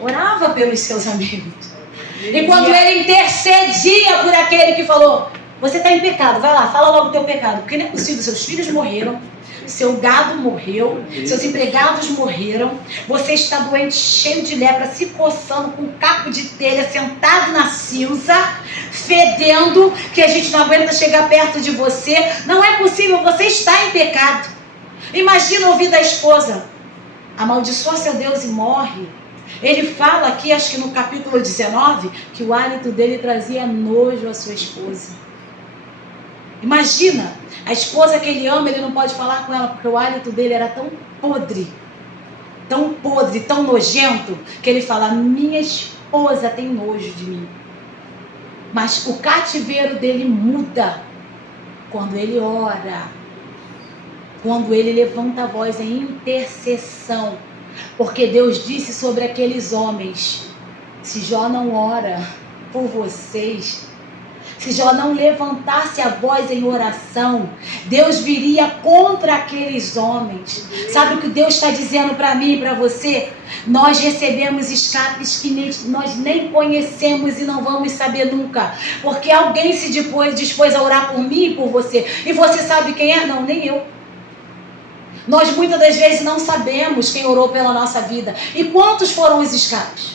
orava pelos seus amigos. E quando ele intercedia por aquele que falou, você está em pecado, vai lá, fala logo o teu pecado. Porque não é possível, seus filhos morreram, seu gado morreu, seus empregados morreram, você está doente, cheio de lepra, se coçando com um caco de telha, sentado na cinza, fedendo, que a gente não aguenta chegar perto de você. Não é possível, você está em pecado. Imagina ouvir da esposa, amaldiçoa seu Deus e morre. Ele fala aqui, acho que no capítulo 19, que o hálito dele trazia nojo à sua esposa. Imagina, a esposa que ele ama, ele não pode falar com ela, porque o hálito dele era tão podre, tão nojento, que ele fala, minha esposa tem nojo de mim. Mas o cativeiro dele muda quando ele ora, quando ele levanta a voz em intercessão. Porque Deus disse sobre aqueles homens, se Jó não ora por vocês, se Jó não levantasse a voz em oração, Deus viria contra aqueles homens. Sabe o que Deus está dizendo para mim e para você? Nós recebemos escapes que nós nem conhecemos e não vamos saber nunca. Porque alguém se dispôs a orar por mim e por você. E você sabe quem é? Não, nem eu. Nós muitas das vezes não sabemos quem orou pela nossa vida. E quantos foram os escapes?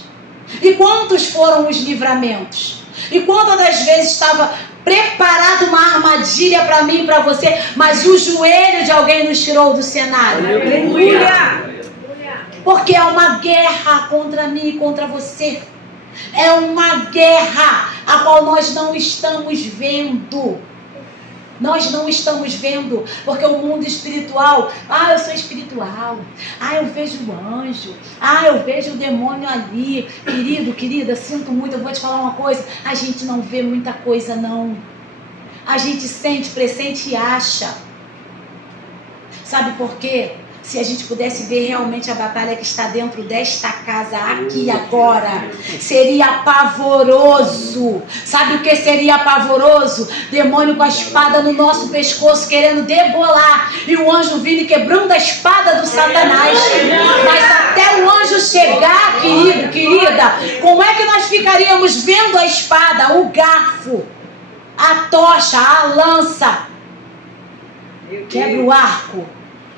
E quantos foram os livramentos? E quantas das vezes estava preparada uma armadilha para mim e para você, mas o joelho de alguém nos tirou do cenário. Aleluia. Porque é uma guerra contra mim e contra você. É uma guerra a qual nós não estamos vendo. Nós não estamos vendo, porque o mundo espiritual, eu sou espiritual, eu vejo o anjo, eu vejo o demônio ali. Querido, querida, sinto muito, eu vou te falar uma coisa, a gente não vê muita coisa não. A gente sente, pressente e acha. Sabe por quê? Se a gente pudesse ver realmente a batalha que está dentro desta casa, aqui e agora, seria pavoroso. Sabe o que seria pavoroso? Demônio com a espada no nosso pescoço, querendo debolar, e o anjo vindo e quebrando a espada do Satanás. Mas até o anjo chegar, querido, querida, como é que nós ficaríamos vendo a espada, o garfo, a tocha, a lança? Quebra o arco,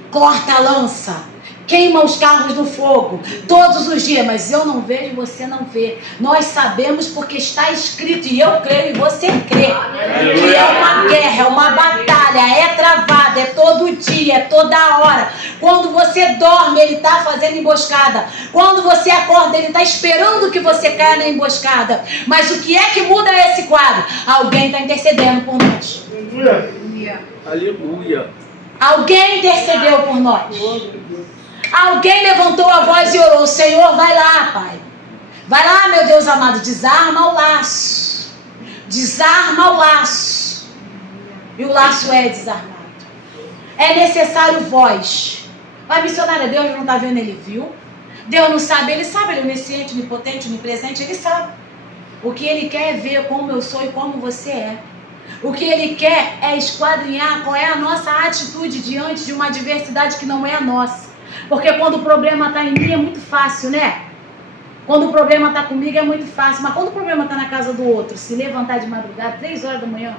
corta a lança, queima os carros no fogo, todos os dias, mas eu não vejo, você não vê. Nós sabemos porque está escrito, e eu creio e você crê, que é uma guerra, é uma batalha, é travada, é todo dia, é toda hora. Quando você dorme, ele está fazendo emboscada. Quando você acorda, ele está esperando que você caia na emboscada. Mas o que é que muda esse quadro? Alguém está intercedendo por nós. Aleluia. Alguém intercedeu por nós. Alguém levantou a voz e orou. Senhor, vai lá, Pai. Vai lá, meu Deus amado, desarma o laço. Desarma o laço. E o laço é desarmado. É necessário voz. Mas missionária, Deus não está vendo, ele viu. Deus não sabe, ele sabe, ele é onisciente, onipotente, onipresente, ele sabe. O que ele quer é ver como eu sou e como você é. O que ele quer é esquadrinhar qual é a nossa atitude diante de uma adversidade que não é a nossa. Porque quando o problema está em mim é muito fácil, né? Quando o problema está comigo é muito fácil. Mas quando o problema está na casa do outro, se levantar de madrugada, 3 horas da manhã,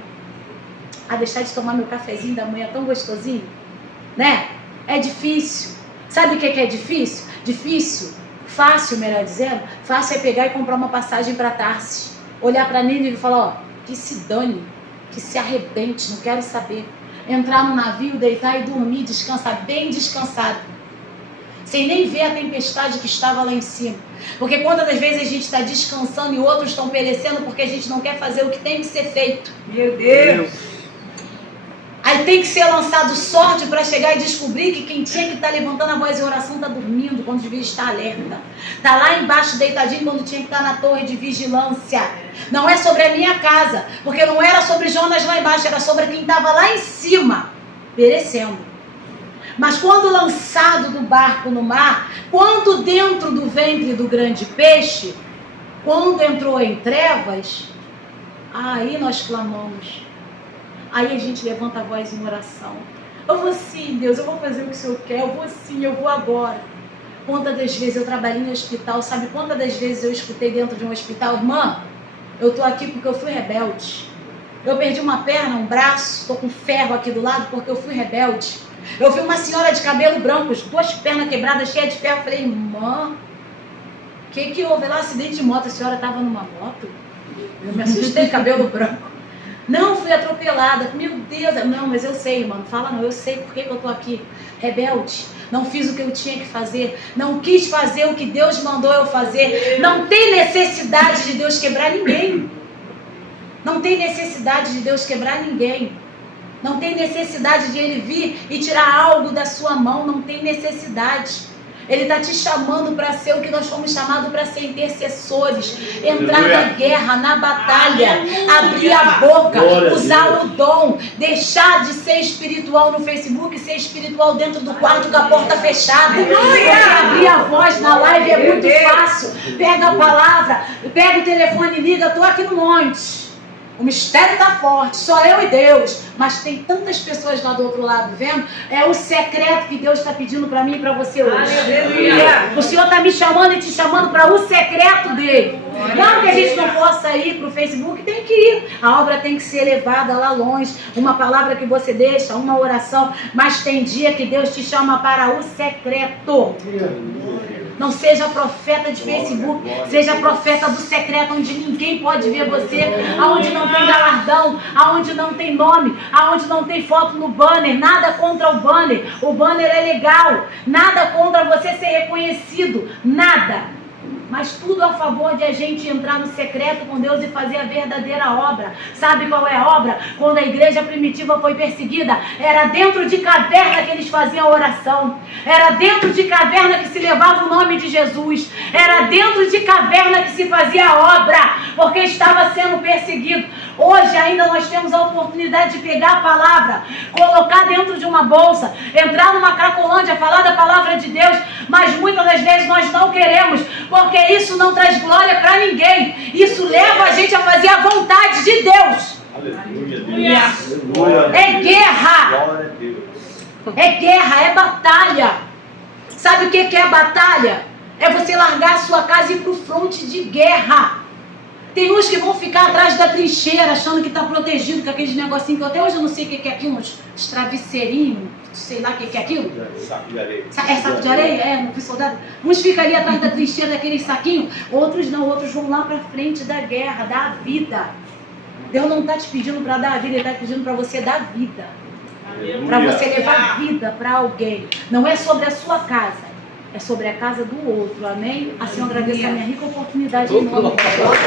a deixar de tomar meu cafezinho da manhã tão gostosinho, né? É difícil. Sabe o que é difícil? Difícil, fácil, melhor dizendo, fácil é pegar e comprar uma passagem para Tarsis, olhar para Nínive e falar, ó, que se dane, que se arrebente, não quero saber. Entrar no navio, deitar e dormir, descansar, bem descansado, sem nem ver a tempestade que estava lá em cima. Porque quantas das vezes a gente está descansando e outros estão perecendo porque a gente não quer fazer o que tem que ser feito. Meu Deus! Aí tem que ser lançado sorte para chegar e descobrir que quem tinha que estar levantando a voz em oração está dormindo, quando devia estar alerta. Está lá embaixo deitadinho quando tinha que estar na torre de vigilância. Não é sobre a minha casa, porque não era sobre Jonas lá embaixo, era sobre quem estava lá em cima, perecendo. Mas quando lançado do barco no mar, quando dentro do ventre do grande peixe, quando entrou em trevas, aí nós clamamos. Aí a gente levanta a voz em oração. Eu vou sim, Deus, eu vou fazer o que o Senhor quer, eu vou sim, eu vou agora. Quantas das vezes eu trabalhei no hospital, sabe quantas das vezes eu escutei dentro de um hospital, irmã, eu tô aqui porque eu fui rebelde. Eu perdi uma perna, um braço, tô com ferro aqui do lado porque eu fui rebelde. Eu vi uma senhora de cabelo branco, 2 pernas quebradas, cheia de ferro, falei, irmã, o que houve lá? Acidente de moto, a senhora estava numa moto? Eu me assustei, cabelo branco. Não, fui atropelada. Meu Deus, não, mas eu sei, irmão, não fala não, eu sei por que eu tô aqui. Rebelde, não fiz o que eu tinha que fazer, não quis fazer o que Deus mandou eu fazer. Não tem necessidade de Deus quebrar ninguém. Não tem necessidade de Deus quebrar ninguém. Não tem necessidade de Ele vir e tirar algo da sua mão, não tem necessidade. Ele está te chamando para ser o que nós fomos chamados para ser intercessores, entrar na guerra, na batalha, abrir a boca, usar o dom, deixar de ser espiritual no Facebook e ser espiritual dentro do quarto com a porta fechada. Porque abrir a voz na live é muito fácil. Pega a palavra, pega o telefone e liga, estou aqui no monte. O mistério está forte, só eu e Deus. Mas tem tantas pessoas lá do outro lado vendo. É o secreto que Deus está pedindo para mim e para você hoje. Aleluia. O Senhor está me chamando e te chamando para o secreto dele. Não que a gente não possa ir para o Facebook, tem que ir. A obra tem que ser levada lá longe. Uma palavra que você deixa, uma oração. Mas tem dia que Deus te chama para o secreto. Não seja profeta de Facebook, seja profeta do secreto, onde ninguém pode ver você, aonde não tem galardão, aonde não tem nome, aonde não tem foto no banner. Nada contra o banner é legal, nada contra você ser reconhecido, nada. Mas tudo a favor de a gente entrar no secreto com Deus e fazer a verdadeira obra. Sabe qual é a obra? Quando a igreja primitiva foi perseguida, era dentro de caverna que eles faziam a oração. Era dentro de caverna que se levava o nome de Jesus. Era dentro de caverna que se fazia a obra, porque estava sendo perseguido. Hoje ainda nós temos a oportunidade de pegar a palavra, colocar dentro de uma bolsa, entrar numa cracolândia, falar da palavra de Deus, mas muitas das vezes nós não queremos, porque isso não traz glória para ninguém. Isso leva a gente a fazer a vontade de Deus. Aleluia. É guerra. É guerra, é batalha. Sabe o que é batalha? É você largar a sua casa e ir para o fronte de guerra. Tem uns que vão ficar atrás da trincheira, achando que está protegido com aqueles negocinhos que eu até hoje eu não sei o que é aquilo, uns travesseirinhos, sei lá o que é aquilo. Saco de areia. É saco de areia? É, não fui soldado. Uns ficam ali atrás da trincheira, daquele saquinho, outros não, outros vão lá para frente da guerra, da vida. Deus não está te pedindo para dar a vida, Ele está pedindo para você dar vida. Para você levar vida para alguém. Não é sobre a sua casa. É sobre a casa do outro, amém? Assim eu agradeço a minha rica oportunidade em nome de Deus.